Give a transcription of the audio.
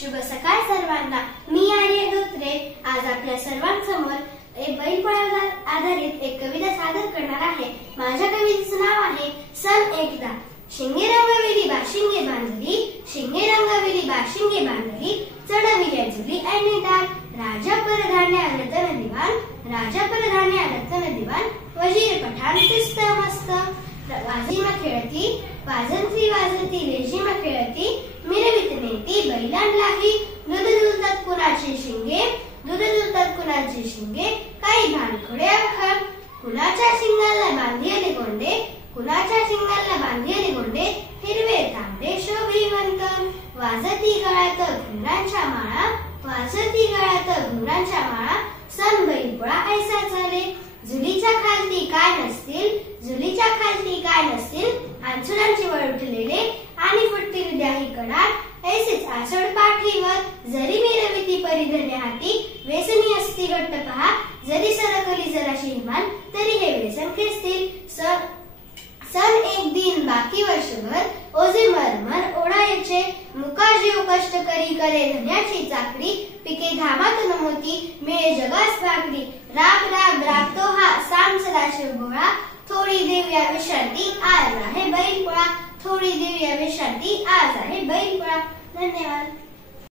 शुभ सकाळ सर्वांना। मी आर्य धोत्रे आज आपल्या सर्वांसमोर एक बैलपोळ्यावर आधारित एक कविता सादर करणार आहे। माझ्या कवितेचं नाव आहे सन एकदा। शिंगे रंगविली बाशिंगे बांधली, शिंगे रंगविली बाशिंगे बांधली, चढविल्या जुली ऐनेदार, राजा परधान्या रतन दिवाण, राजा परधान्या रतन दिवाण, वजीर पठाण शिस्त मस्त, वाजिमा खेळती वाजंत्री वाजती लेझिमा खेळती, मिरवित नेती बैलांलाही, दूध दुलतात कुणाचे शिंगे, दूध दुलतात कुणाचे शिंगे, काही भानखडे अवखळ, कुणाच्या शिंगाला बांधिले गोंडे, कुणाच्या शिंगाला बांधिले गोंडे, हिरवे तांबडे शोभिवंत, वाजती गळ्यात घुंगरांच्या माळा, वाजती गळ्यात घुंगरांच्या माळा, सन बैलपोळा ऐसा चाले, जुलीच्या खालती काय नसतील, जुलीच्या खालती काय नसतील, अंचुरांचे वळ उठलेले आणि फुटतील द्याही कडात, ऐसेच आषाढ पाठीवर जरी मिरविती परिधने हाती, वेसनी असती घट्ट पहा, जरी सरकली जराशी हिमान तरी हे वेसन खेचतील, सन एक दिन बाकी वर्षभर, ओझे मरमर ओढायचे, मुका जीव कष्ट करी करे धन्याची चाकरी, पिके घामात नमोती मिळे जगास भाकरी, राग राग रागतो हा सांग सदाशिव भोळा, थोडी देऊया विश्रांती आज आहे बैलपोळा, थोडी देऊया विश्रांती आज आहे बैलपोळा। धन्यवाद।